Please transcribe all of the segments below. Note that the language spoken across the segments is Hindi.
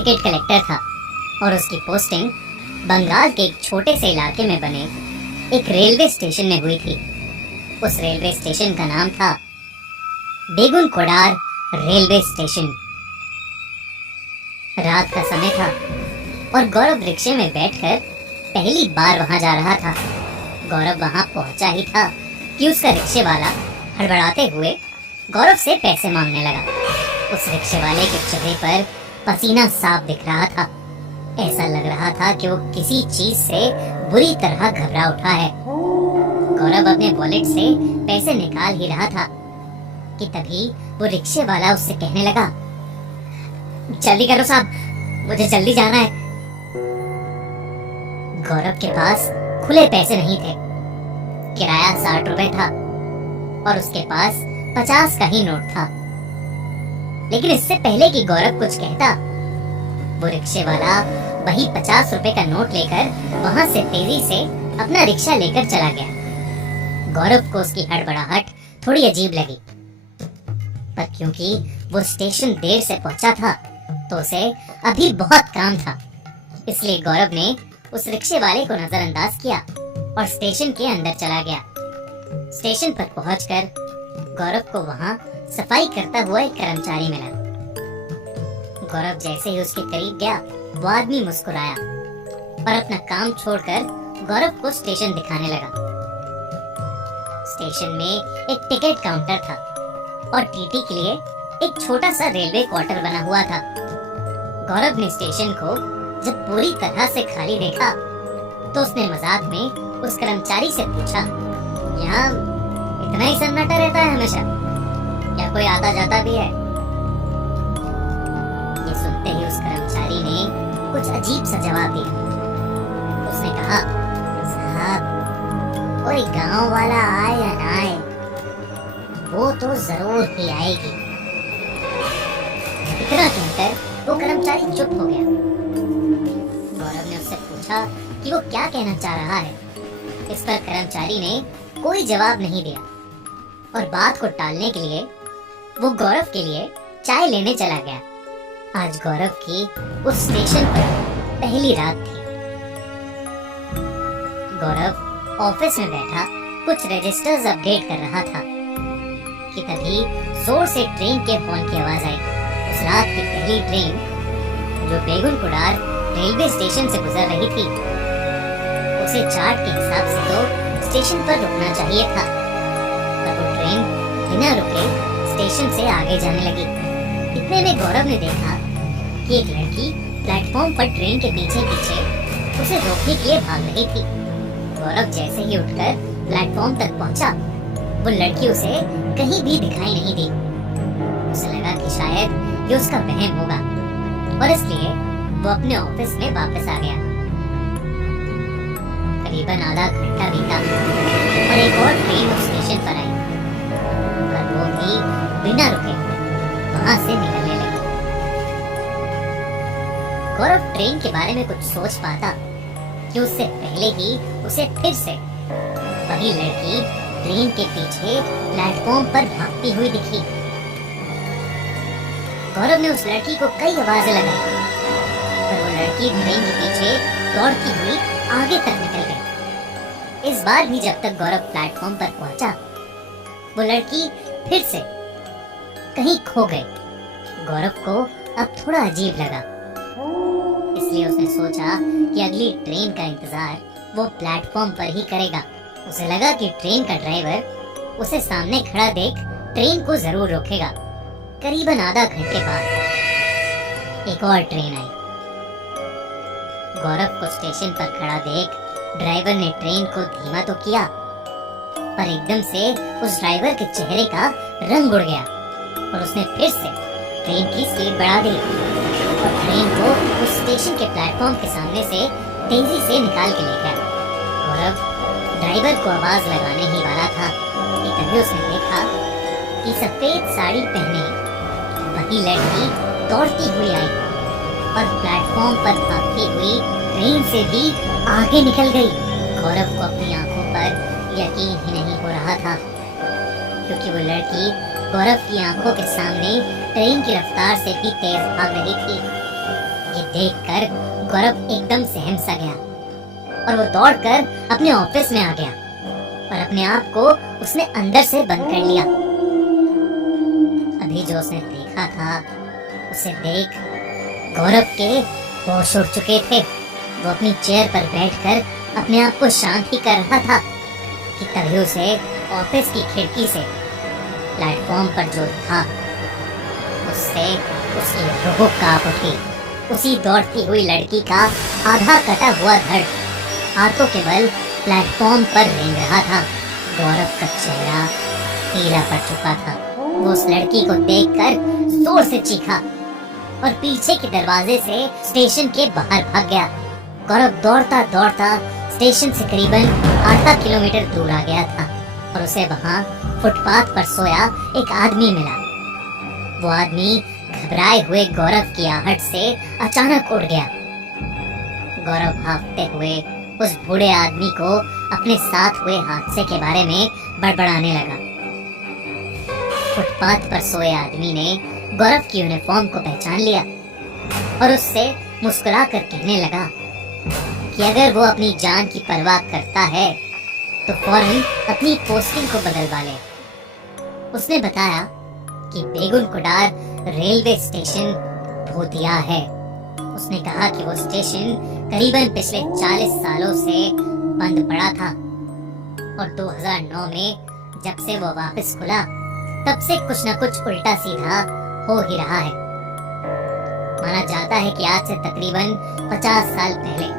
टिकट कलेक्टर था और उसकी पोस्टिंग बंगाल के एक छोटे से इलाके में बने एक रेलवे स्टेशन में हुई थी। उस रेलवे स्टेशन का नाम था बेगुन कोडार रेलवे स्टेशन। रात का समय था और गौरव रिक्शे में बैठकर पहली बार वहां जा रहा था। गौरव वहां पहुंचा ही था कि उसका रिक्शे वाला हड़बड़ाते हुए गौरव से पैसे मांगने लगा। उस रिक्शे वाले के चेहरे पर पसीना साफ दिख रहा था। ऐसा लग रहा था कि वो किसी चीज से बुरी तरह घबरा उठा है। गौरव अपने वॉलेट से पैसे निकाल ही रहा था कि तभी वो रिक्शे वाला उससे कहने लगा, जल्दी करो साहब, मुझे जल्दी जाना है। गौरव के पास खुले पैसे नहीं थे। किराया 60 रुपए था और उसके पास 50 का ही नोट था। लेकिन इससे पहले कि गौरव कुछ कहता, वो रिक्शे वाला वही 50 रुपए का नोट लेकर वहां से तेजी से अपना रिक्शा लेकर चला गया। गौरव को उसकी हड़बड़ाहट थोड़ी अजीब लगी, पर क्योंकि वो स्टेशन देर से पहुंचा था तो उसे अभी बहुत काम था, इसलिए गौरव ने उस रिक्शे वाले को नजरअंदाज किया और स्टेशन के अंदर चला गया। स्टेशन पर पहुंचकर गौरव को वहां सफाई करता हुआ एक कर्मचारी मिला। गौरव जैसे ही उसके करीब गया, वो आदमी मुस्कुराया और अपना काम छोड़कर गौरव को स्टेशन दिखाने लगा। स्टेशन में एक टिकट काउंटर था और टीटी के लिए एक छोटा सा रेलवे क्वार्टर बना हुआ था। गौरव ने स्टेशन को जब पूरी तरह से खाली देखा तो उसने मजाक में उस कर्मचारी से पूछा, यहाँ इतना ही सन्नाटा रहता है हमेशा, क्या कोई आता जाता भी है? ये सुनते ही उस कर्मचारी ने कुछ अजीब सा जवाब दिया। उसने कहा, साहब, कोई गांव वाला आए या ना आए, वो तो जरूर ही आएगी। इतना कहकर वो कर्मचारी चुप हो गया। गौरव ने उससे पूछा कि वो क्या कहना चाह रहा है। इस पर कर्मचारी ने कोई जवाब नहीं दिया और बात को टालने के लिए वो गौरव के लिए चाय लेने चला गया। आज गौरव की उस स्टेशन पर पहली रात थी। गौरव ऑफिस में बैठा कुछ रजिस्टर्स अपडेट कर रहा था कि तभी जोर से ट्रेन के हॉर्न की आवाज आई। उस रात की पहली ट्रेन जो बेगुन कोडार रेलवे स्टेशन से गुजर रही थी, उसे चार्ट के हिसाब से तो स्टेशन पर रुकना चाहिए था, पर वो ट्रेन बिना रुके स्टेशन से आगे जाने लगी। इतने में गौरव ने देखा कि एक लड़की प्लेटफॉर्म पर ट्रेन के पीछे पीछे उसे रोकने के लिए भाग रही थी। गौरव जैसे ही उठकर प्लेटफॉर्म तक पहुंचा, वो लड़की उसे कहीं भी दिखाई नहीं दी। उसे लगा कि शायद ये उसका वहम होगा और इसलिए वो अपने ऑफिस में वापस आ गया। करीबन आधा घंटा बीता और एक और ट्रेन उस स्टेशन पर आई, पर वो भी बिना रुके वहां से निकलने लगी। गौरव ट्रेन के बारे में कुछ सोच पाता कि उससे पहले ही उसे फिर से वही लड़की ट्रेन के पीछे प्लेटफॉर्म पर भागती हुई दिखी। गौरव ने उस लड़की को कई आवाजें लगाई, पर वो लड़की ट्रेन के पीछे दौड़ती हुई आगे तक निकल गई। इस बार भी जब तक गौरव प्लेटफॉर्म पर पहुंचा, वो लड़की फिर से कहीं खो गई। गौरव को अब थोड़ा अजीब लगा, इसलिए उसने सोचा कि अगली ट्रेन का इंतजार वो प्लेटफॉर्म पर ही करेगा। उसे लगा कि ट्रेन का ड्राइवर उसे सामने खड़ा देख ट्रेन को जरूर रोकेगा। करीबन आधा घंटे बाद एक और ट्रेन आई। गौरव को स्टेशन पर खड़ा देख ड्राइवर ने ट्रेन को धीमा तो किया, पर एकदम से उस ड्राइवर के चेहरे का रंग उड़ गया और उसने फिर से ट्रेन की स्पीड बढ़ा दी और ट्रेन को उस स्टेशन के प्लेटफॉर्म के सामने से तेजी से निकाल के ले गया। गौरव ड्राइवर को आवाज लगाने ही वाला था कि तभी उसने देखा कि सफेद साड़ी पहने वही लड़की दौड़ती हुई आई और प्लेटफॉर्म पर भागती हुई ट्रेन से भी आगे निकल गई। गौरव को अपनी आंखों पर यकीन ही नहीं हो रहा था, क्योंकि वो लड़की गौरव की आंखों के सामने ट्रेन की रफ्तार से भी तेज भाग रही थी। देखकर गौरव एकदम सहम सा गया और वो दौड़कर अपने ऑफिस में आ गया और अपने आप को उसने अंदर से बंद कर लिया। अभी जो उसने देखा था उसे देख गौरव के होश उड़ चुके थे। वो अपनी चेयर पर बैठकर अपने आप को शांत ही कर रहा था कि तभी उसे ऑफिस की खिड़की से प्लेटफॉर्म पर जो था उससे उसकी रूह कांप उठी। उसी दौड़ती हुई लड़की का आधा कटा हुआ धड़ हाथों के बल प्लेटफॉर्म पर रेंग रहा था। गौरव का चेहरा पीला पड़ चुका था। वो उस लड़की को देखकर जोर से चीखा और पीछे के दरवाजे से स्टेशन के बाहर भाग गया। गौरव दौड़ता दौड़ता स्टेशन से करीबन आधा किलोमीटर दूर आ गया था और उसे वहां फुटपाथ पर सोया एक आदमी मिला। वो आदमी घबराए हुए गौरव की आहट से अचानक उठ गया। गौरव भागते हुए उस बूढ़े आदमी को अपने साथ हुए हादसे के बारे में बड़बड़ाने लगा। फुटपाथ पर सोए आदमी ने गौरव की यूनिफॉर्म को पहचान लिया और उससे मुस्कुराकर कहने लगा कि अगर वो अपनी जान की परवाह करता है तो फौरन अपनी पोस्टिंग को बदलवा ले। उसने बताया कि बेगुन कुडार रेलवे स्टेशन भूतिया है। उसने कहा कि वो स्टेशन करीबन पिछले 40 सालों से बंद पड़ा था और 2009 में जब से वो वापस खुला तब से कुछ न कुछ उल्टा सीधा हो ही रहा है। माना जाता है कि आज से तकरीबन 50 साल पहले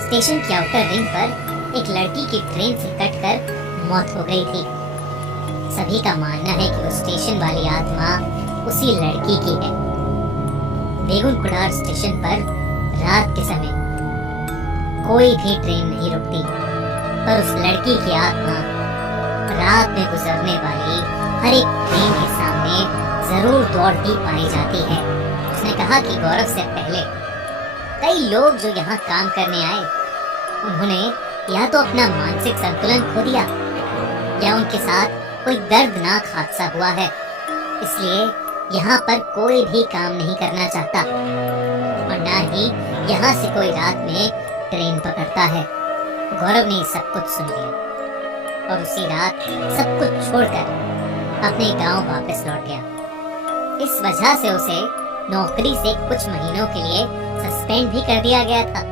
स्टेशन के आउटर रिंग पर एक लड़की की ट्रेन से कटकर मौत हो गई थी। सभी का मानना है कि वो स्टेशन वाली आत्मा उसी लड़की की है। बेगुन कुडार स्टेशन पर रात के समय कोई भी ट्रेन नहीं रुकती, पर उस लड़की की आत्मा रात में गुजरने वाली हर एक ट्रेन के सामने जरूर दौड़ती पाई जाती है। उसने कहा कि गौरव से पहले कई लोग जो यहाँ काम करने आए उन्होंने या तो अपना मानसिक संतुलन खो दिया या उनके साथ कोई दर्दनाक हादसा हुआ है, इसलिए यहाँ पर कोई भी काम नहीं करना चाहता और ना ही यहाँ से कोई रात में ट्रेन पकड़ता है। गौरव ने सब कुछ सुन लिया और उसी रात सब कुछ छोड़कर अपने गांव वापस लौट गया। इस वजह से उसे नौकरी से कुछ महीनों के लिए सस्पेंड भी कर दिया गया था।